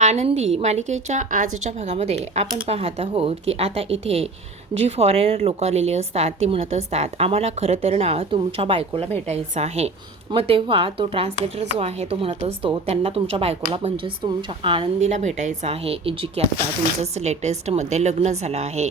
आनंदी मालिकेच्या आजच्या भागामध्ये आपण पाहत आहोत की आता इथे जी फॉरेनर लोक आलेली असतात ती म्हणत असतात, आम्हाला खरं तर ना तुमच्या बायकोला भेटायचं आहे. मग तेव्हा तो ट्रान्सलेटर जो आहे तो म्हणत असतो, त्यांना तुमच्या बायकोला म्हणजेच तुमच्या आनंदीला भेटायचं आहे, जी की आता तुमचं लेटेस्टमध्ये लग्न झालं आहे.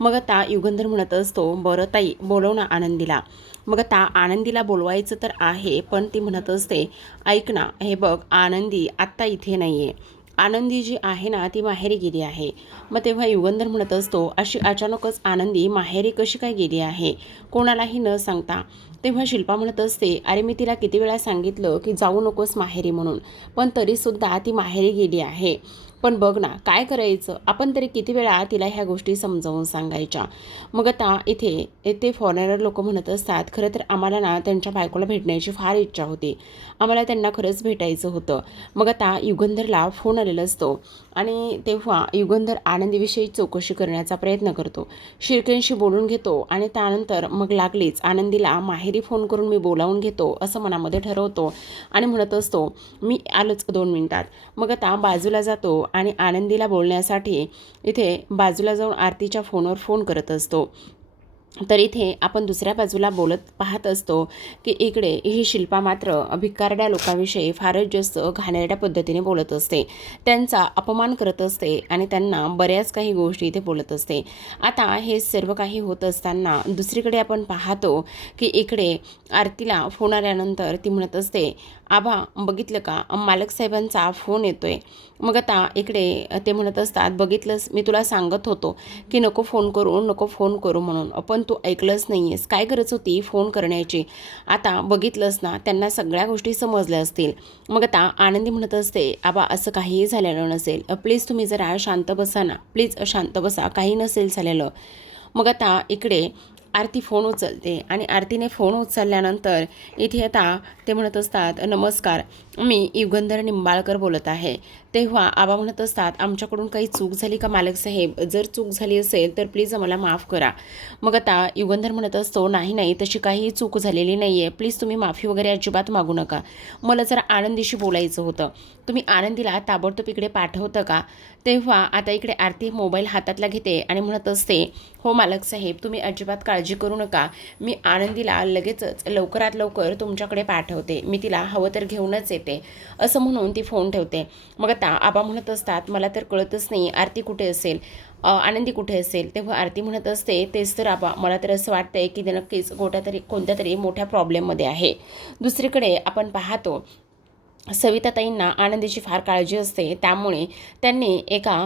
मग आता युगंधर म्हणत असतो, बरं ताई बोलव ना आनंदीला. मग आता आनंदीला बोलवायचं तर आहे, पण ती म्हणत असते, ऐक ना, हे बघ आनंदी आत्ता इथे नाही आहे. आनंदी जी आहे ना ती माहेरी गेली आहे. मग तेव्हा युगंधर म्हणत असतो, अशी अचानकच आनंदी माहेरी कशी काय गेली आहे, कोणालाही न सांगता. तेव्हा शिल्पा म्हणत असते, अरे मी तिला किती वेळा सांगितलं की जाऊ नकोस माहेरी म्हणून, पण तरीसुद्धा ती माहेरी गेली आहे. पण बघ ना काय करायचं, आपण तरी किती वेळा तिला ह्या गोष्टी समजावून सांगायच्या. मग आता इथे ते फॉरेनर लोक म्हणत असतात, खरं तर आम्हाला ना त्यांच्या बायकोला भेटण्याची फार इच्छा होती, आम्हाला त्यांना खरंच भेटायचं होतं. मग आता युगंधरला फोन आलेला असतो आणि तेव्हा युगंधर आनंदीविषयी चौकशी करण्याचा प्रयत्न करतो, शिर्केंशी बोलून घेतो आणि त्यानंतर मग लागलीच आनंदीला माहेरी फोन करून मी बोलावून घेतो असं मनामध्ये ठरवतो आणि म्हणत असतो, मी आलोच 2 मिनिटात. मग आता बाजूला जातो आणि आनंदीला बोलण्यासाठी इथे बाजूला जाऊन आरतीच्या फोनवर फोन करत असतो. तर इथे आपण दुसऱ्या बाजूला बोलत पाहत असतो की इकडे ही शिल्पा मात्र भिकारड्या लोकांविषयी फारच जास्त घाणेरड्या पद्धतीने बोलत असते, त्यांचा अपमान करत असते आणि त्यांना बऱ्याच काही गोष्टी इथे बोलत असते. आता हे सर्व काही होत असताना दुसरीकडे आपण पाहतो की इकडे आरतीला फोन आल्यानंतर ती म्हणत असते, आबा बघितलं का, मालक साहेबांचा फोन येतोय. मग आता इकडे ते म्हणत असतात, बघितलंस मी तुला सांगत होतो की नको फोन करू म्हणून, पण तू ऐकलंच नाही आहेस, काय गरज होती फोन करण्याची. आता बघितलंस ना, त्यांना सगळ्या गोष्टी समजल्या असतील. मग आता आनंदी म्हणत असते, आबा असं काहीही झालेलं नसेल, प्लीज तुम्ही जरा शांत बसा ना, प्लीज शांत बसा, काही नसेल झालेलं. मग आता इकडे आरती फोन उचलते आणि आरतीने फोन उचलल्यानंतर इथे आता ते म्हणत असतात, नमस्कार, मी युगंधर निंबाळकर बोलत आहे. तेव्हा आबा म्हणत असतात, आमच्याकडून काही चूक झाली का मालक साहेब, जर चूक झाली असेल तर प्लीज आम्हाला माफ करा. मग आता युगंधर म्हणत असतो, नाही तशी काही चूक झालेली नाही आहे, प्लीज तुम्ही माफी वगैरे अजिबात मागू नका, मला जरा आनंदीशी बोलायचं होतं, तुम्ही आनंदीला ताबडतोब इकडे पाठवतं का. तेव्हा आता इकडे आरती मोबाईल हातातला घेते आणि म्हणत असते, हो मालक साहेब तुम्ही अजिबात काळजी करू नका, मी आनंदीला लगेचच लवकरात लवकर तुमच्याकडे पाठवते, मी तिला हवं तर घेऊनच येते असं म्हणून ती फोन ठेवते. मग आता आबा म्हणत असतात, मला तर कळतच नाही आरती कुठे असेल, आनंदी कुठे असेल. तेव्हा आरती म्हणत असते, तेच तर आबा, मला तर असं वाटतंय की ते नक्कीच कोणत्या तरी मोठ्या प्रॉब्लेममध्ये आहे. दुसरीकडे आपण पाहतो सविताताईंना आनंदीची फार काळजी असते, त्यामुळे त्यांनी एका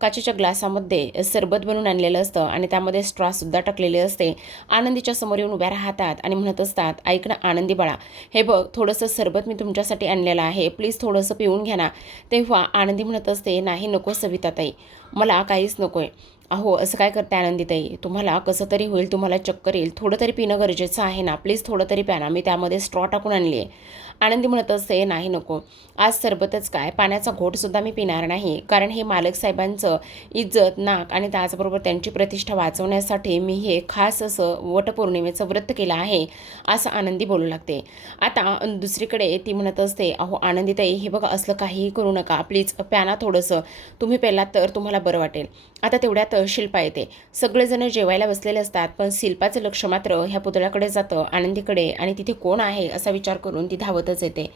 काचेच्या ग्लासामध्ये सरबत बनवून आणलेलं असतं आणि त्यामध्ये स्ट्रॉसुद्धा टाकलेले असते. आनंदीच्या समोर येऊन उभ्या राहतात आणि म्हणत असतात, ऐक ना आनंदी बाळा, हे बघ थोडंसं सरबत मी तुमच्यासाठी आणलेलं आहे, प्लीज थोडंसं पिऊन घ्या ना. तेव्हा आनंदी म्हणत असते, नाही नको सविताताई, मला काहीच नको आहे. अहो असं काय करते आनंदीताई, तुम्हाला कसं तरी होईल, तुम्हाला चक्कर येईल, थोडं तरी पिणं गरजेचं आहे ना, प्लीज थोडं तरी प्या ना, मी त्यामध्ये स्ट्रॉ टाकून आणली आहे. आनंदी म्हणत असते, नाही नको, आज सरबतच काय, पाण्याचा घोटसुद्धा मी पिणार नाही, कारण हे मालक साहेबांचं इज्जत नाक आणि त्याचबरोबर त्यांची प्रतिष्ठा वाचवण्यासाठी मी हे खास असं वटपौर्णिमेचं व्रत केलं आहे, असं आनंदी बोलू लागते. आता दुसरीकडे ती म्हणत असते, अहो आनंदीताई हे बघा असलं काहीही करू नका, प्लीज प्या ना थोडंसं, तुम्ही पेलात तर तुम्हाला बरं वाटेल. आता तेवढ्यात शिल्पा येते. सगळेजण जेवायला बसलेले असतात, पण शिल्पाचं लक्ष मात्र ह्या पुतळ्याकडे जातं, आनंदीकडे, आणि तिथे कोण आहे असा विचार करून ती धावतच येते.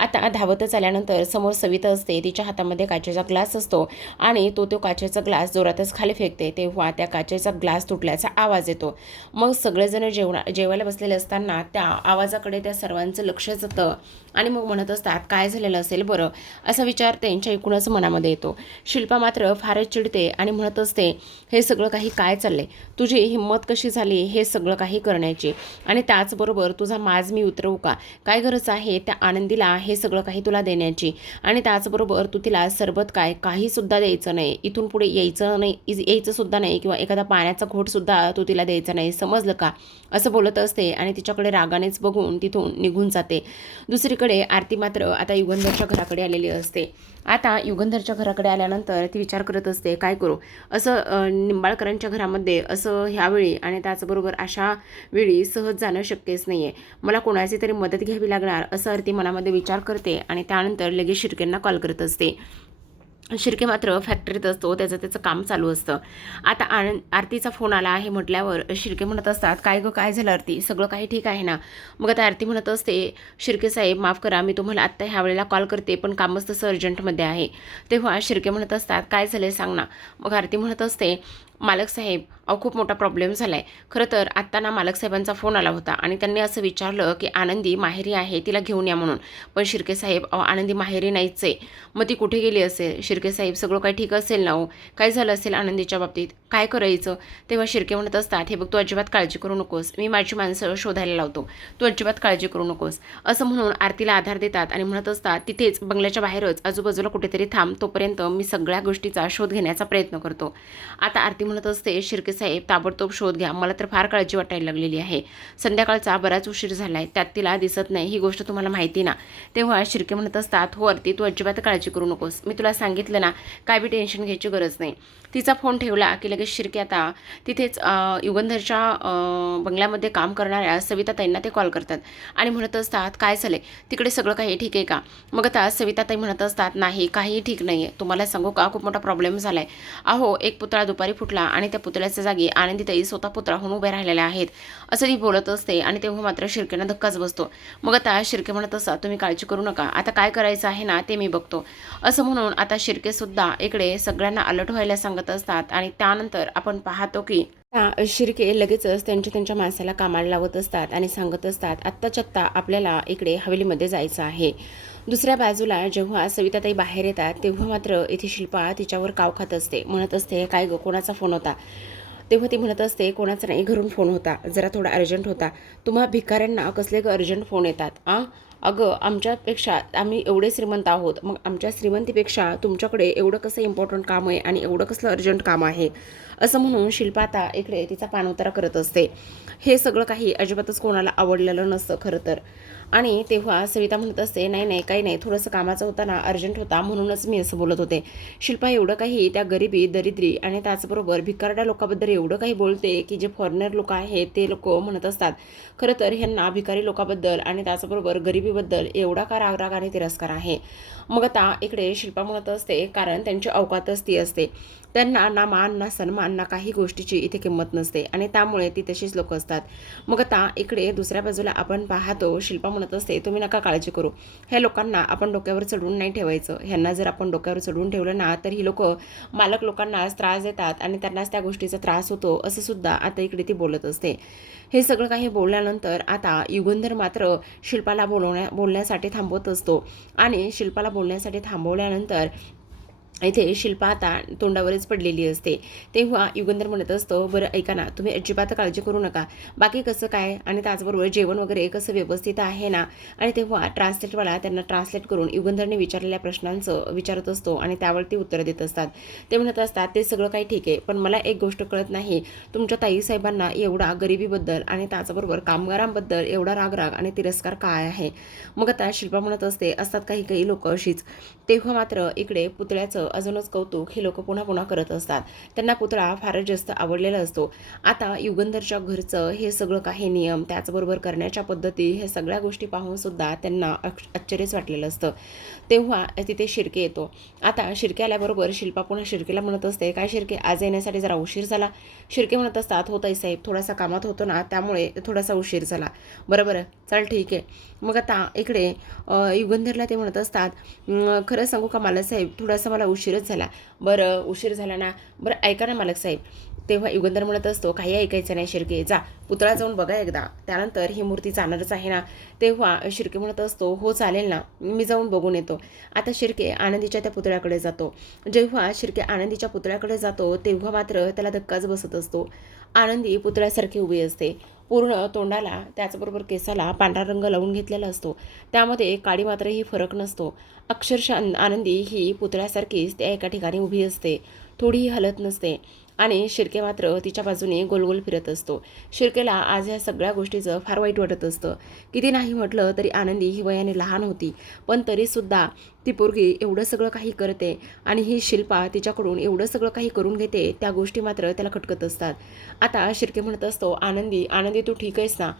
आता धावतच आल्यानंतर समोर सविता असते, तिच्या हातामध्ये काचेचा ग्लास असतो आणि तो काचेचा ग्लास जोरातच खाली फेकते. तेव्हा त्या काचेचा ग्लास तुटल्याचा आवाज येतो. मग सगळेजण जेवायला बसलेले असताना त्या आवाजाकडे त्या सर्वांचं लक्ष जातं आणि मग म्हणत असतात, काय झालेलं असेल बरं, असा विचार त्यांच्या एकूणच मनामध्ये येतो. शिल्पा मात्र फारच चिडते आणि म्हणत असते, हे सगळं काही काय चाललंय, तुझी हिंमत कशी झाली हे सगळं काही करण्याची, आणि त्याचबरोबर तुझा माज मी उतरवू का, काय गरज आहे त्या आनंदीला हे सगळं काही तुला देण्याची, आणि त्याचबरोबर तू तिला सरबत काही सुद्धा द्यायचं नाही, इथून पुढे यायचं सुद्धा नाही, किंवा एखादा पाण्याचा घोटसुद्धा तू तिला द्यायचा नाही, समजलं का, असं बोलत असते आणि तिच्याकडे रागानेच बघून तिथून निघून जाते. दुसरीकडे आरती मात्र आता युगंधरच्या घराकडे आलेली असते. आता युगंधरच्या घराकडे आल्यानंतर ती विचार करत असते, काय करू, असं निंबाळकरांच्या घरामध्ये असं ह्यावेळी आणि त्याचबरोबर अशा वेळी सहज जाणं शक्यच नाही आहे, मला कोणाची तरी मदत घ्यावी लागणार असं आरती मनामध्ये विचार करते आणि त्यानंतर लगेच शिर्केंना कॉल करत असते. शिर्के मात्र फॅक्टरीत असतो, त्याचं काम चालू असतं. आता आरतीचा फोन आला आहे म्हटल्यावर शिर्के म्हणत असतात, काय गं काय झालं आरती, सगळं काही ठीक आहे ना? मग आता आरती म्हणत असते, शिर्के साहेब माफ करा, मी तुम्हाला आत्ता ह्या वेळेला कॉल करते, पण कामच तसं अर्जंटमध्ये आहे. तेव्हा शिर्के म्हणत असतात, काय झालं सांग ना. मग आरती म्हणत असते, मालक साहेब अहो खूप मोठा प्रॉब्लेम झाला आहे. खरं तर आत्ता ना मालक साहेबांचा फोन आला होता आणि त्यांनी असं विचारलं की आनंदी माहेरी आहे, तिला घेऊन या म्हणून. पण शिर्के साहेब अहो आनंदी माहेरी नाहीच आहे. मग ती कुठे गेली असेल? शिर्के साहेब सगळं काही ठीक असेल ना हो? काय झालं असेल आनंदीच्या बाबतीत? काय करायचं? तेव्हा शिर्के म्हणत असतात, हे बघ तू अजिबात काळजी करू नकोस, मी माझी माणसं शोधायला लावतो, तू अजिबात काळजी करू नकोस. असं म्हणून आरतीला आधार देतात आणि म्हणत असतात, तिथेच बंगल्याच्या बाहेरच आजूबाजूला कुठेतरी थांब, तोपर्यंत मी सगळ्या गोष्टीचा शोध घेण्याचा प्रयत्न करतो. आता आरती म्हणत असते, शिर्के साहेब ताबडतोब शोध घ्या, मला तर फार काळजी वाटायला लागलेली आहे. संध्याकाळचा बराच उशीर झाला आहे, त्यात तिला दिसत नाही, ही गोष्ट तुम्हाला माहिती ना. तेव्हा शिर्के म्हणत असतात, हो आरती तू अजिबात काळजी करू नकोस, मी तुला सांगितलं ना, काय बी टेन्शन घ्यायची गरज नाही. तिचा फोन ठेवला की लगेच शिर्के आता तिथेच युगंधरच्या बंगल्यामध्ये काम करणाऱ्या सविताताईंना ते कॉल करतात आणि म्हणत असतात, काय झाले तिकडे, सगळं काही ठीक आहे का? मग आता सविताताई म्हणत असतात, नाही काहीही ठीक नाही आहे, तुम्हाला सांगू का खूप मोठा प्रॉब्लेम झाला आहे. अहो एक पुतळा दुपारी फुटला आणि त्या पुतळ्याच्या जागी आनंदीताई स्वतः पुतळा होऊन उभ्या राहिलेल्या आहेत, असं ती बोलत असते आणि तेव्हा मात्र शिर्केंना धक्काच बसतो. मग आता शिर्के म्हणत असतात, तुम्ही काळजी करू नका, आता काय करायचं आहे ना ते मी बघतो. असं म्हणून आता शिर्केसुद्धा इकडे सगळ्यांना अलर्ट व्हायला सांगत असतात आणि त्यानंतर आपण पाहतो की शिर्के लगेचच त्यांच्या माणसाला कामाला लावत असतात आणि सांगत असतात, आत्ताच्या आत्ता आपल्याला इकडे हवेलीमध्ये जायचं आहे. दुसऱ्या बाजूला जेव्हा सविताताई बाहेर येतात तेव्हा मात्र इथे शिल्पा तिच्यावर काव खात असते, म्हणत असते, काय गं कोणाचा फोन होता? तेव्हा ती म्हणत असते, कोणाचा नाही, घरून फोन होता, जरा थोडा अर्जंट होता. तुम्हा भिकाऱ्यांना कसले अर्जंट फोन येतात अगं आमच्यापेक्षा आम्ही एवढे श्रीमंत आहोत, मग आमच्या श्रीमंतीपेक्षा तुमच्याकडे एवढं कसं इम्पॉर्टंट काम आहे आणि एवढं कसलं अर्जंट काम आहे? असं म्हणून शिल्पा आता इकडे तिचा पाणउतारा करत असते. हे सगळं काही अजिबातच कोणाला आवडलेलं नसतं खरं तर. आणि तेव्हा सविता म्हणत असते, नाही नाही काही नाही, थोडंसं कामाचं होतं ना, अर्जंट होता म्हणूनच मी असं बोलत होते. शिल्पा एवढं काही त्या गरिबी दरिद्री आणि त्याचबरोबर भिकारड्या लोकांबद्दल एवढं काही बोलते की जे फॉरेनर लोक आहेत ते लोक म्हणत असतात, खरं तर ह्यांना भिकारी लोकांबद्दल आणि त्याचबरोबर गरिबीबद्दल एवढा का राग आणि तिरस्कार आहे. मग आता इकडे शिल्पा म्हणत असते, कारण त्यांची अवकातच ती असते, त्यांना ना मान ना सन्मान ना काही गोष्टीची इथे किंमत नसते आणि त्यामुळे ती तशीच लोक असतात. मग आता इकडे दुसऱ्या बाजूला आपण पाहतो, शिल्पा म्हणत असते, तुम्ही नका काळजी करू, ह्या लोकांना आपण डोक्यावर चढवून नाही ठेवायचं, ह्यांना जर आपण डोक्यावर चढवून ठेवलं ना तर ही लोक मालक लोकांनाच त्रास देतात आणि त्यांनाच त्या गोष्टीचा त्रास होतो, असं सुद्धा आता इकडे ती बोलत असते. हे सगळं काही बोलल्यानंतर आता युगंधर मात्र शिल्पाला बोलण्यासाठी थांबवत असतो आणि शिल्पाला बोलण्यासाठी थांबवल्यानंतर इथे शिल्पा आता तोंडावरच पडलेली असते. तेव्हा युगंधर म्हणत असतो, बरं ऐका ना, तुम्ही अजिबात काळजी करू नका, बाकी कसं काय आणि त्याचबरोबर जेवण वगैरे कसं व्यवस्थित आहे ना? आणि तेव्हा ट्रान्सलेटवाला त्यांना ट्रान्सलेट करून युगंधरने विचारलेल्या प्रश्नांचं विचारत असतो आणि त्यावरती उत्तरं देत असतात. ते म्हणत असतात, ते सगळं काही ठीक आहे, पण मला एक गोष्ट कळत नाही, तुमच्या ताईसाहेबांना एवढा गरिबीबद्दल आणि त्याचबरोबर कामगारांबद्दल एवढा राग आणि तिरस्कार काय आहे? मग आता शिल्पा म्हणत असते, असतात काही काही लोक अशीच. तेव्हा मात्र इकडे पुतळ्याचं अजूनच कौतुक हे लोक पुन्हा पुन्हा करत असतात, त्यांना पुतळा फारच जास्त आवडलेला असतो. आता युगंधरच्या घरचं हे सगळं काही नियम त्याचबरोबर करण्याच्या पद्धती हे सगळ्या गोष्टी पाहून सुद्धा त्यांना आश्चर्यच वाटलेलं असतं. तेव्हा तिथे शिर्के येतो. आता शिर्के आल्याबरोबर शिल्पा पुन्हा शिर्केला म्हणत असते, काय शिर्के आज येण्यासाठी जरा उशीर झाला? शिर्के म्हणत असतात, हो ताईसाहेब थोडासा कामात होतो ना त्यामुळे थोडासा उशीर झाला. बरं चल ठीक आहे. मग आता इकडे युगंधरला ते म्हणत असतात, खरं सांगू का मालक साहेब, थोडासा मला उशीरच झाला. बरं उशीर झाला ना, बरं ऐका ना मालक साहेब. तेव्हा युगंधर म्हणत असतो, काही ऐकायचं नाही शिर्के, जा पुतळा जाऊन बघा एकदा, त्यानंतर ही मूर्ती जाणारच आहे ना. तेव्हा शिर्के म्हणत असतो, हो चालेल ना, मी जाऊन बघून येतो. आता शिर्के आनंदीच्या त्या पुतळ्याकडे जातो. जेव्हा शिर्के आनंदीच्या पुतळ्याकडे जातो तेव्हा मात्र त्याला धक्काच बसत असतो. आनंदी पुतळ्यासारखी उभी असते, पूर्ण तोंडाला त्याचबरोबर केसाला पांढरा रंग लावून घेतलेला असतो, त्यामध्ये काडी मात्रही फरक नसतो. अक्षरशः आनंदी ही पुतळ्यासारखीच त्या एका ठिकाणी उभी असते, थोडीही हलत नसते आणि शिर्के मात्र तिच्या बाजूने गोलगोल फिरत असतो. शिर्केला आज ह्या सगळ्या गोष्टीचं फार वाईट वाटत असतं. किती नाही म्हटलं तरी आनंदी ही वयाने लहान होती, पण तरीसुद्धा ती पोरगी एवढं सगळं काही करते आणि ही शिल्पा तिच्याकडून एवढं सगळं काही करून घेते, त्या गोष्टी मात्र त्याला खटकत असतात. आता शिर्के म्हणत असतो, आनंदी आनंदी तू ठीक आहेस ना?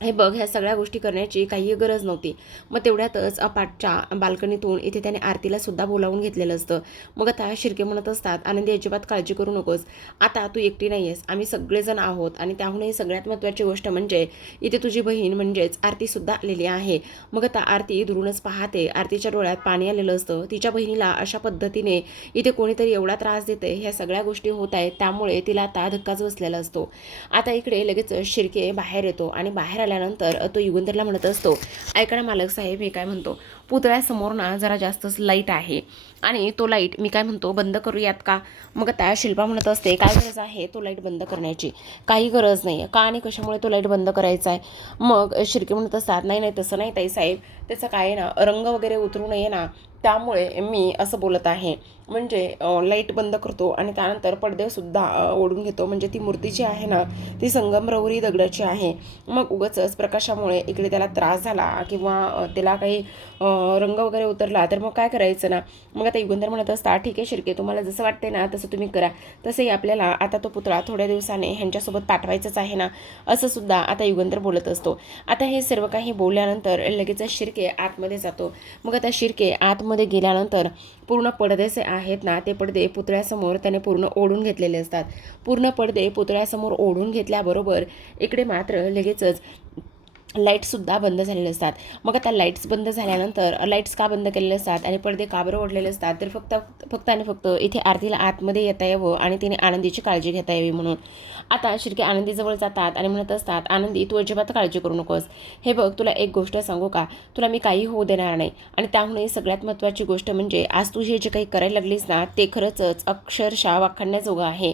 हे बघ, ह्या सगळ्या गोष्टी करण्याची काही गरज नव्हती. मग तेवढ्यातच पाठच्या बाल्कनीतून इथे त्याने आरतीला सुद्धा बोलावून घेतलेलं असतं. मग आता शिर्के म्हणत असतात, आनंदी अजिबात काळजी करू नकोस, आता तू एकटी नाही आहेस, आम्ही सगळेजण आहोत. आणि त्याहूनही सगळ्यात महत्त्वाची गोष्ट म्हणजे इथे तुझी बहीण म्हणजेच आरतीसुद्धा आलेली आहे. मग आता आरती दुरूनच पाहते, आरतीच्या डोळ्यात पाणी आलेलं असतं. तिच्या बहिणीला अशा पद्धतीने इथे कोणीतरी एवढा त्रास देते, ह्या सगळ्या गोष्टी होत आहेत, त्यामुळे तिला आता धक्काच बसलेला असतो. आता इकडे लगेच शिर्के बाहेर येतो आणि बाहेर आल्यानंतर तो युगंधरला म्हणत असतो, ऐका ना मालक साहेब, हे काय म्हणतो, पुतळ्यासमोर ना जरा जास्तच लाईट आहे आणि तो लाईट मी काय म्हणतो बंद करूयात का. मग त्या शिल्पा म्हणत असते, काय गरज आहे तो लाईट बंद करण्याची, काही गरज नाही का आणि कशामुळे तो लाईट बंद करायचा आहे. मग शिर्के म्हणत असतात, नाही नाही तसं नाही ताई साहेब, त्याचं काय ना रंग वगैरे उतरू नये ना, त्यामुळे मी असं बोलत आहे. म्हणजे लाईट बंद करतो आणि त्यानंतर पडदेसुद्धा ओढून घेतो, म्हणजे ती मूर्ती जी आहे ना ती संगमरवरी दगडाची आहे. मग उगाचच प्रकाशामुळे इकडे त्याला त्रास झाला किंवा त्याला काही रंग वगैरे उतरला तर मग काय करायचं ना. मग आता युगंधर म्हणत असता, ठीक आहे शिर्के, तुम्हाला जसं वाटते ना तसं तुम्ही करा, तसंही आपल्याला आता तो पुतळा थोड्या दिवसाने ह्यांच्यासोबत पाठवायचंच आहे ना, असं सुद्धा आता युगंधर बोलत असतो. आता हे सर्व काही बोलल्यानंतर लगेच शिर्के आतमध्ये जातो. मग आता शिर्के आतमध्ये गेल्यानंतर पूर्ण पडदे जे आहेत ना ते पडदे पुतळ्यासमोर त्याने पूर्ण ओढून घेतलेले असतात. पूर्ण पडदे पुतळ्यासमोर ओढून घेतल्याबरोबर इकडे मात्र लगेचच लाईट्ससुद्धा बंद झालेले असतात. मग आता लाईट्स बंद झाल्यानंतर लाईट्स का बंद केलेले असतात आणि पडदे का बरं ओढलेले असतात, तर फक्त आणि फक्त इथे आरतीला आतमध्ये येता यावं आणि तिने आनंदीची काळजी घेता यावी म्हणून. आता शिर्के आनंदीजवळ जातात आणि म्हणत असतात, आनंदी तू अजिबात काळजी करू नकोस, हे बघ तुला एक गोष्ट सांगू का, तुला मी काही होऊ देणार नाही. आणि त्यामुळे सगळ्यात महत्त्वाची गोष्ट म्हणजे आज तू हे जे काही करायला लागलीस ना ते खरंच अक्षरशः वाखाणण्याजोगं आहे.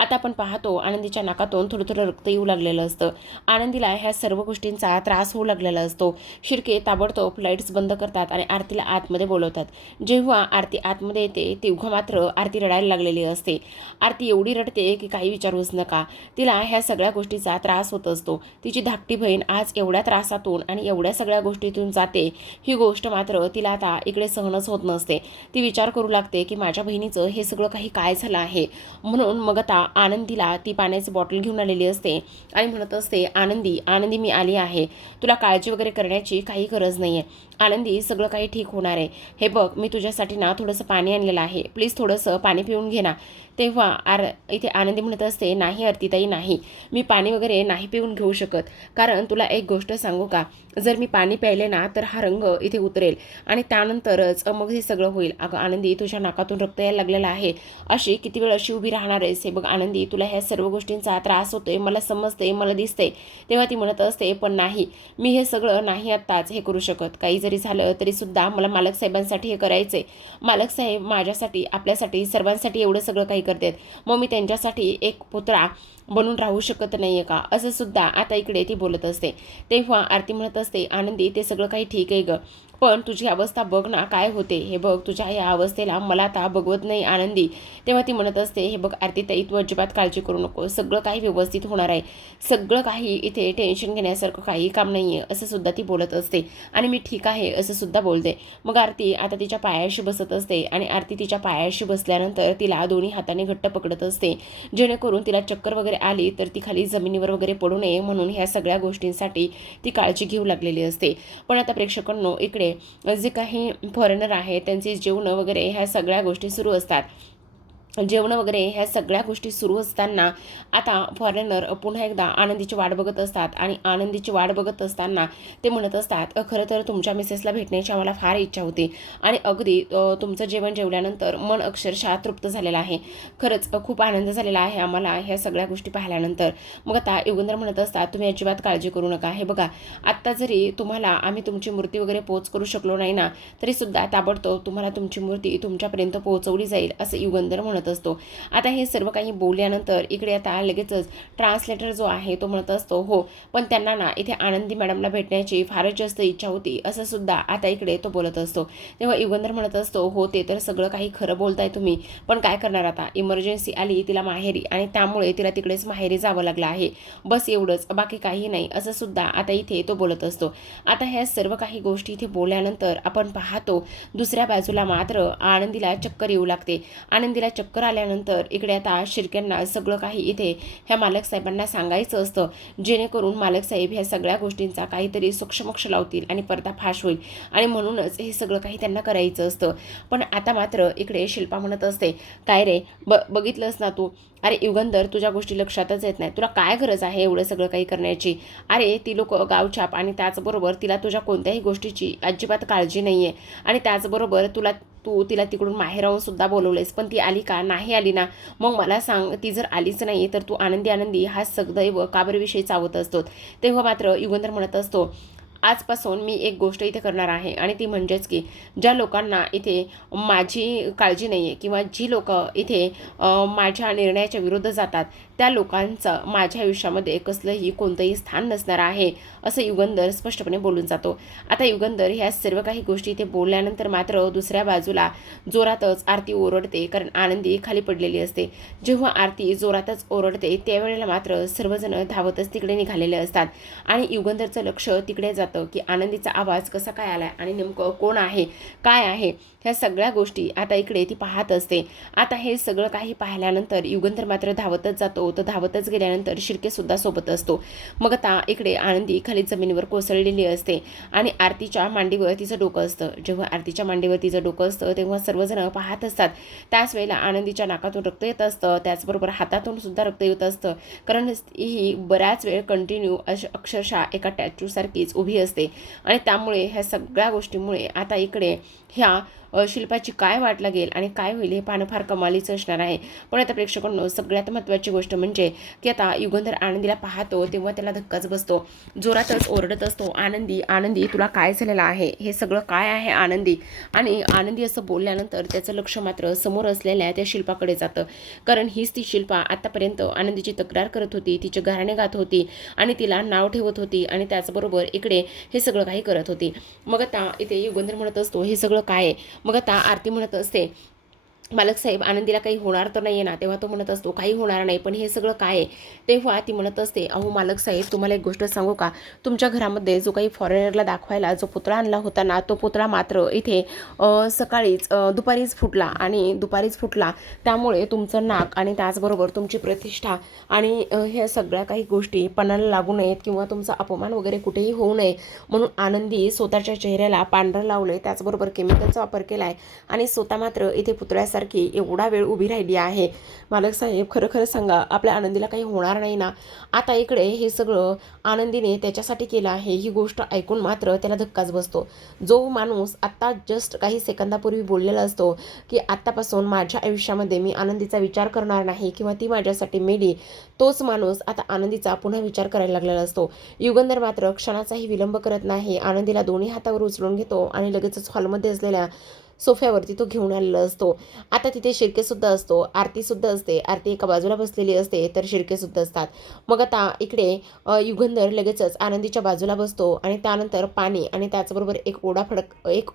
आता आपण पाहतो आनंदीच्या नाकातून थोडं थोडं रक्त येऊ लागलेलं असतं. आनंदीला ह्या सर्व गोष्टींचा त्रास होऊ लागलेला असतो. शिर्के ताबडतोब लाईट्स बंद करतात आणि आरतीला आतमध्ये बोलवतात. जेव्हा आरती आतमध्ये येते तेव्हा मात्र आरती रडायला लागलेली असते. आरती एवढी रडते की काही विचारूच नका. तिला ह्या सगळ्या गोष्टीचा त्रास होत असतो. तिची धाकटी बहीण आज एवढ्या त्रासातून आणि एवढ्या सगळ्या गोष्टीतून जाते, ही गोष्ट मात्र तिला आता इकडे सहनच होत नसते. ती विचार करू लागते की माझ्या बहिणीचं हे सगळं काही काय झालं आहे. म्हणून मग आता आनंदीला ती पाण्याची बॉटल घेऊन आलेली असते आणि म्हणत असते, आनंदी आनंदी मी आली आहे, तुला काळजी वगैरे करण्याची काही गरज नाही आहे. आनंदी सगळं काही ठीक होणार आहे. हे बघ मी तुझ्यासाठी ना थोडंसं पाणी आणलेलं आहे, प्लीज थोडंसं पाणी पिऊन घे ना. तेव्हा इथे आनंदी म्हणत असते, नाही आरतीताई नाही, मी पाणी वगैरे नाही पिऊन घेऊ शकत, कारण तुला एक गोष्ट सांगू का, जर मी पाणी प्यायले ना तर हा रंग इथे उतरेल आणि त्यानंतरच मग हे सगळं होईल. अगं आनंदी तुझ्या नाकातून रक्त यायला लागलेलं आहे, अशी किती वेळ अशी उभी राहणार आहेस. हे बघ आनंदी तुला ह्या सर्व गोष्टींचा त्रास होतोय, मला समजते, मला दिसते. तेव्हा ती म्हणत असते, पण नाही, मी हे सगळं नाही आत्ताच हे करू शकत, काही जरी झालं तरी सुद्धा मला मालक साहेबांसाठी हे करायचंय. मालक साहेब माझ्यासाठी, आपल्यासाठी, सर्वांसाठी एवढं सगळं काही करतात, मग मी त्यांच्यासाठी एक पुतळा बनून राहू शकत नाहीये का, असं सुद्धा आता इकडे ती बोलत असते. तेव्हा आरती म्हणत असते, आनंदी ते सगळं काही ठीक आहे ग, पण तुझी अवस्था बघ ना काय होते. हे बघ तुझ्या या अवस्थेला मला आता बघवत नाही आनंदी. तेव्हा ती म्हणत असते, हे बघ आरतीताई तू अजिबात काळजी करू नको, सगळं काही व्यवस्थित होणार आहे, सगळं काही इथे टेन्शन घेण्यासारखं काही काम नाही आहे, असं सुद्धा ती बोलत असते. आणि मी ठीक आहे असं सुद्धा बोलते. मग आरती आता तिच्या पायाशी बसत असते आणि आरती तिच्या पायाशी बसल्यानंतर तिला दोन्ही हाताने घट्ट पकडत असते, जेणेकरून तिला चक्कर वगैरे आली तर ती खाली जमिनीवर वगैरे पडू नये म्हणून ह्या सगळ्या गोष्टींसाठी ती काळजी घेऊ लागलेली असते. पण आता प्रेक्षकांनो इकडे जे काही फॉरेनर आहे त्यांचे जेवणं वगैरे ह्या सगळ्या गोष्टी सुरू असतात. जेवणं वगैरे ह्या सगळ्या गोष्टी सुरू असताना आता फॉरेनर पुन्हा एकदा आनंदीची वाट बघत असतात आणि आनंदीची वाट बघत असताना ते म्हणत असतात, खरं तर तुमच्या मिसेसला भेटण्याची आम्हाला फार इच्छा होती आणि अगदी तुमचं जेवण जेवल्यानंतर मन अक्षरशः तृप्त झालेलं आहे, खरंच खूप आनंद झालेला आहे आम्हाला ह्या सगळ्या गोष्टी पाहिल्यानंतर. मग आता युगंधर म्हणत असतात, तुम्ही अजिबात काळजी करू नका. हे बघा आत्ता जरी तुम्हाला आम्ही तुमची मूर्ती वगैरे पोच करू शकलो नाही ना तरीसुद्धा ताबडतोब तुम्हाला तुमची मूर्ती तुमच्यापर्यंत पोहोचवली जाईल, असं युगंधर म्हणत असतो. आता हे सर्व काही बोलल्यानंतर इकडे आता लगेचच ट्रान्सलेटर जो आहे तो म्हणत असतो, हो पण त्यांना ना इथे आनंदी मॅडमला भेटण्याची फारच जास्त इच्छा होती, असं सुद्धा आता इकडे तो बोलत असतो. तेव्हा युगंधर म्हणत असतो, हो ते तर सगळं काही खरं बोलताय तुम्ही, पण काय करणार आता, इमर्जन्सी आली तिला माहेरी आणि त्यामुळे तिला तिकडेच माहेरी जावं लागलं आहे, बस एवढंच, बाकी काही नाही, असं सुद्धा आता इथे तो बोलत असतो. आता ह्या सर्व काही गोष्टी इथे बोलल्यानंतर आपण पाहतो दुसऱ्या बाजूला मात्र आनंदीला चक्कर येऊ लागते. आनंदीला चक्कर चक्कर आल्यानंतर इकडे आता शिर्क्यांना सगळं काही इथे ह्या मालक साहेबांना सांगायचं असतं, जेणेकरून मालक साहेब ह्या सगळ्या गोष्टींचा काहीतरी सूक्ष्मक्ष लावतील आणि पर्दाफाश होईल आणि म्हणूनच हे सगळं काही त्यांना करायचं असतं. पण आता मात्र इकडे शिल्पा म्हणत असते, काय रे बघितलंस ना तू, अरे युगंधर तुझ्या गोष्टी लक्षातच येत नाही, तुला काय गरज आहे एवढं सगळं काही करण्याची? अरे ती लोक गावछाप आणि त्याचबरोबर तिला तुझ्या कोणत्याही गोष्टीची अजिबात काळजी नाही आहे आणि त्याचबरोबर तू तिला तिकडून माहेरावून सुद्धा बोलवलेस, पण ती आली का? नाही आली ना. मग मला सांग, ती जर आलीच नाही तर तू आनंदी आनंदी हा सदैव काबरविषयी चावत असतो. तेव्हा मात्र युगंधर म्हणत असतो, आजपासून मी एक गोष्ट इथे करणार आहे आणि ती म्हणजेच की ज्या लोकांना इथे माझी काळजी नाही आहे किंवा जी लोक इथे माझ्या निर्णयाच्या विरुद्ध जातात त्या लोकांचं माझ्या आयुष्यामध्ये कसलंही कोणतंही स्थान नसणार आहे, असं युगंधर स्पष्टपणे बोलून जातो. आता युगंधर ह्या सर्व काही गोष्टी इथे बोलल्यानंतर मात्र दुसऱ्या बाजूला जोरातच आरती ओरडते, कारण आनंदी खाली पडलेली असते. जेव्हा आरती जोरातच ओरडते त्यावेळेला मात्र सर्वजण धावतच तिकडे निघालेले असतात आणि युगंधरचं लक्ष तिकडे जातं की आनंदीचा आवाज कसा काय आलाय आणि नेमकं कोण आहे, काय आहे, ह्या सगळ्या गोष्टी आता इकडे ती पाहत असते. आता हे सगळं काही पाहिल्यानंतर युगंधर मात्र धावतच जातो. तर धावतच गेल्यानंतर शिर्केसुद्धा सोबत असतो. मग आता इकडे आनंदी खाली जमिनीवर कोसळलेली असते आणि आरतीच्या मांडीवर तिचं डोकं असतं. जेव्हा आरतीच्या मांडीवर तिचं डोकं असतं तेव्हा सर्वजण पाहत असतात. त्याच वेळेला आनंदीच्या नाकातून रक्त येत असतं, त्याचबरोबर हातातून सुद्धा रक्त येत असतं, कारण ही बऱ्याच वेळ कंटिन्यू अक्षरशः एका टॅचूसारखीच उभी असते आणि त्यामुळे ह्या सगळ्या गोष्टीमुळे आता इकडे ह्या शिल्पाची काय वाट लागेल आणि काय होईल हे पाहणं फार कमालीचं असणार आहे. पण आता प्रेक्षकांनो सगळ्यात महत्त्वाची गोष्ट म्हणजे की आता युगंधर आनंदीला पाहतो तेव्हा त्याला धक्काच बसतो. जोरातच ओरडत असतो, आनंदी आनंदी तुला काय झालेलं आहे, हे सगळं काय आहे आनंदी? आणि आनंदी असं बोलल्यानंतर त्याचं लक्ष मात्र समोर असलेल्या त्या शिल्पाकडे जातं, कारण हीच ती शिल्पा आतापर्यंत आनंदीची तक्रार करत होती, तिचे घराणे गात होती आणि तिला नाव ठेवत होती आणि त्याचबरोबर इकडे हे सगळं काही करत होती. मग आता इथे युगंधर म्हणत असतो, हे सगळं काय आहे? मग आता आरती म्हणत असते, मालक साहेब आनंदीला काही होणार तर नाही आहे ना? तेव्हा तो म्हणत असतो, काही होणार नाही, पण हे सगळं काय आहे? तेव्हा ती म्हणत असते, अहो मालक साहेब तुम्हाला एक गोष्ट सांगू का, तुमच्या घरामध्ये जो काही फॉरेनरला दाखवायला जो पुतळा आणला होता ना, तो पुतळा मात्र इथे सकाळीच दुपारीच फुटला आणि दुपारीच फुटला, त्यामुळे तुमचं नाक आणि त्याचबरोबर तुमची प्रतिष्ठा आणि ह्या सगळ्या काही गोष्टी पणाला लागू नयेत किंवा तुमचा अपमान वगैरे कुठेही होऊ नये म्हणून आनंदी स्वतःच्या चेहऱ्याला पांढरं लावलंय, त्याचबरोबर केमिकलचा वापर केला आहे आणि स्वतः मात्र इथे पुतळ्यासारखी एवढा वेळ उभी राहिली आहे. मालक साहेब खरं खरं सांगा, आपल्या आनंदीला काही होणार नाही ना? आता इकडे हे सगळं आनंदीने त्याच्यासाठी केलं आहे ही गोष्ट ऐकून मात्र त्याला धक्काच बसतो. जो माणूस आत्ता जस्ट काही सेकंदापूर्वी बोललेला असतो की आत्तापासून माझ्या आयुष्यामध्ये मी आनंदीचा विचार करणार नाही किंवा ती माझ्यासाठी मेली, तोच माणूस आता आनंदीचा पुन्हा विचार करायला लागलेला असतो. युगंधर मात्र क्षणाचाही विलंब करत नाही, आनंदीला दोन्ही हातावर उचलून घेतो आणि लगेचच हॉलमध्ये असलेल्या सोफ्यावरती तो घेऊन आलेला असतो. आता तिथे शिर्केसुद्धा असतो, आरतीसुद्धा असते. आरती एका बाजूला बसलेली असते तर शिर्केसुद्धा असतात. मग आता इकडे युगंधर लगेचच आनंदीच्या बाजूला बसतो आणि त्यानंतर पाणी आणि त्याचबरोबर एक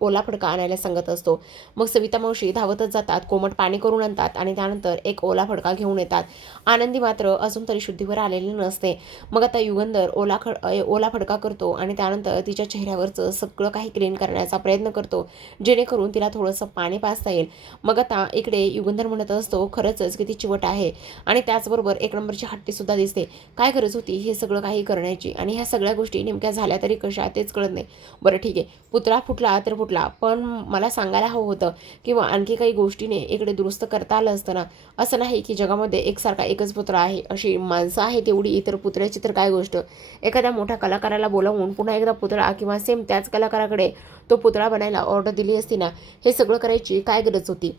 ओला फडका आणायला सांगत असतो. मग सविता मावशी धावतच जातात, कोमट पाणी करून आणतात आणि त्यानंतर एक ओला फडका घेऊन येतात. आनंदी मात्र अजून तरी शुद्धीवर आलेली नसते. मग आता युगंधर ओला फडका करतो आणि त्यानंतर तिच्या चेहऱ्यावरचं सगळं काही क्लीन करण्याचा प्रयत्न करतो, जेणेकरून तिला थोडंसं पाणी पाजता येईल. मग आता इकडे युगंधर म्हणत असतो, खरंच किती चिवट आहे आणि त्याचबरोबर एक नंबरची हट्टीसुद्धा दिसते, काय गरज होती हे सगळं काही करण्याची आणि ह्या सगळ्या गोष्टी नेमक्या झाल्या तरी कशा तेच कळत नाही. बरं ठीक आहे, पुतळा फुटला तर फुटला, पण मला सांगायला हवं होतं किंवा आणखी काही गोष्टीने इकडे दुरुस्त करता आलं असतं ना. असं नाही की जगामध्ये एकसारखा एकच पुतळा आहे, अशी माणसं आहे तेवढी, इतर पुतळ्याची तर काय गोष्ट. एखाद्या मोठ्या कलाकाराला बोलावून पुन्हा एकदा पुतळा किंवा सेम त्याच कलाकाराकडे तो पुतळा बनायला ऑर्डर दिली असती ना, हे सगळं करायची काय गरज होती.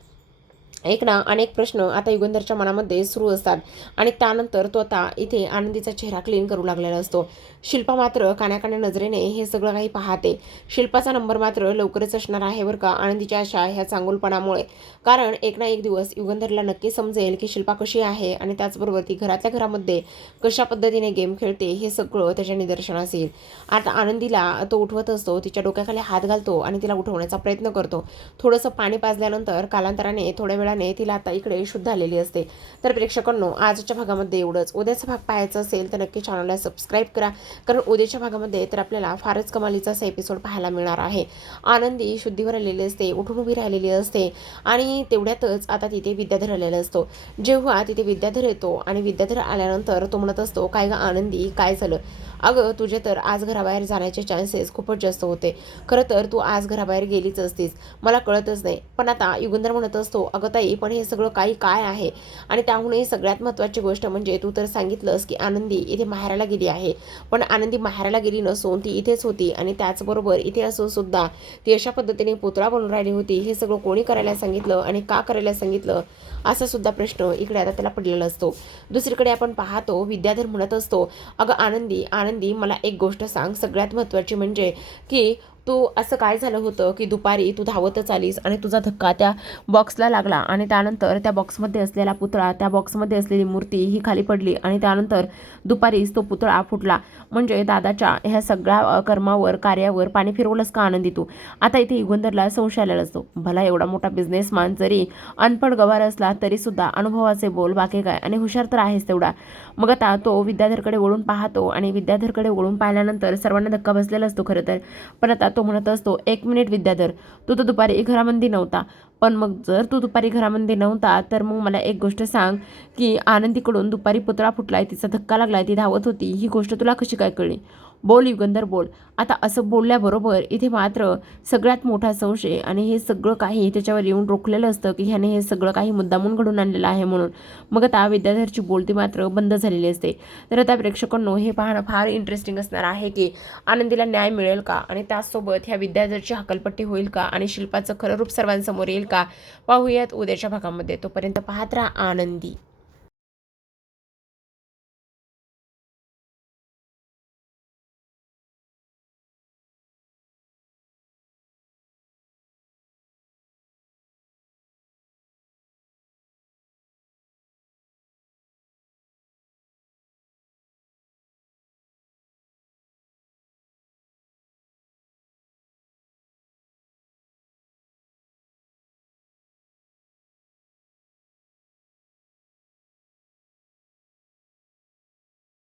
एक ना अनेक प्रश्न आता युगंधरच्या मनामध्ये सुरू असतात आणि त्यानंतर तो आता इथे आनंदीचा चेहरा क्लीन करू लागलेला असतो. शिल्पा मात्र काण्याकाण्या नजरेने हे सगळं काही पाहते. शिल्पाचा नंबर मात्र लवकरच असणार आहे बरं का, आनंदीच्या अशा ह्या चांगुलपणामुळे, कारण एक ना एक दिवस युगंधरला नक्की समजेल की शिल्पा कशी आहे आणि त्याचबरोबर ती घरातल्या घरामध्ये कशा पद्धतीने गेम खेळते हे सगळं त्याच्या निदर्शनास येईल. आता आनंदीला तो उठवत असतो, तिच्या डोक्याखाली हात घालतो आणि तिला उठवण्याचा प्रयत्न करतो. थोडंसं पाणी पाजल्यानंतर कालांतराने थोड्या वेळाने तिला आता इकडे शुद्ध आलेली असते. तर प्रेक्षकांनो, आजच्या भागामध्ये एवढंच. उद्याचा भाग पाहायचा असेल तर नक्की चॅनलला सबस्क्राईब करा, कारण उद्याच्या भागामध्ये तर आपल्याला फारच कमालीचा असा एपिसोड पाहायला मिळणार आहे. आनंदी शुद्धीवर आलेली असते, उठून उभी राहिलेली असते आणि तेवढ्यातच आता तिथे विद्याधर आलेला असतो. जेव्हा तिथे विद्याधर येतो आणि विद्याधर आल्यानंतर तो म्हणत असतो, काय ग आनंदी, काय झालं? अगं तुझे तर आज घराबाहेर जाण्याचे चान्सेस खूपच जास्त होते. खरं तर तू आज घराबाहेर गेलीच असतीस, मला कळतच नाही. पण आता युगंधर म्हणत असतो, अगं ताई, पण हे सगळं काही काय आहे? आणि त्याहूनही सगळ्यात महत्त्वाची गोष्ट म्हणजे तू तर सांगितलंस की आनंदी इथे माहेराला गेली आहे, पण आनंदी माहेराला गेली नसून ती इथेच होती आणि त्याचबरोबर इथे असून सुद्धा ती अशा पद्धतीने पुतळा बनून राहिली होती. हे सगळं कोणी करायला सांगितलं आणि का करायला सांगितलं, असा सुद्धा प्रश्न इकडे आता त्याला पडलेला असतो. दुसरीकडे आपण पाहतो विद्याधर म्हणत असतो, अगं आनंदी आनंदी, मला एक गोष्ट सांग, सगळ्यात महत्त्वाची म्हणजे की तू असं काय झालं होतं की दुपारी तू धावतच आलीस आणि तुझा धक्का त्या बॉक्सला लागला आणि त्यानंतर त्या बॉक्समध्ये असलेला पुतळा, त्या बॉक्समध्ये असलेली मूर्ती ही खाली पडली आणि त्यानंतर दुपारीच तो पुतळा फुटला. म्हणजे दादाच्या ह्या सगळ्या कर्मावर, कार्यावर पाणी फिरवलंस का आनंदी तू? आता इथे युगंधरला संशय आलेला असतो. भला एवढा मोठा बिझनेसमॅन जरी अनपढ गवार असला तरी सुद्धा अनुभवाचे बोल बाकी काय, आणि हुशार तर आहेच तेवढा. मग आता तो विद्याधरकडे वळून पाहतो आणि विद्याधरकडे वळून पाहिल्यानंतर सर्वांना धक्का बसलेला असतो खरं तर. पण आता तो म्हणत असतो, एक मिनिट विद्याधर, तू तर दुपारी घरामध्ये नव्हता. पण मग जर तू दुपारी घरामध्ये नव्हता तर मग मला एक गोष्ट सांग की आनंदीकडून दुपारी पुतळा फुटलाय, तिचा धक्का लागलाय, ती धावत होती, ही गोष्ट तुला कशी काय कळली? बोल युगंधर बोल. आता असं बोलल्याबरोबर इथे मात्र सगळ्यात मोठा संशय आणि हे सगळं काही त्याच्यावर येऊन रोखलेलं असतं की ह्याने हे सगळं काही मुद्दामून घडून आणलेलं आहे म्हणून. मग आता विद्याधरची बोलती मात्र बंद झालेली असते. तर आता प्रेक्षकांनो, हे पाहणं फार इंटरेस्टिंग असणार आहे की आनंदीला न्याय मिळेल का, आणि त्याचसोबत ह्या विद्याधरची हकलपट्टी होईल का, आणि शिल्पाचं खरं रूप सर्वांसमोर येईल का, पाहूयात उद्याच्या भागामध्ये. तोपर्यंत पाहत राहा आनंदी.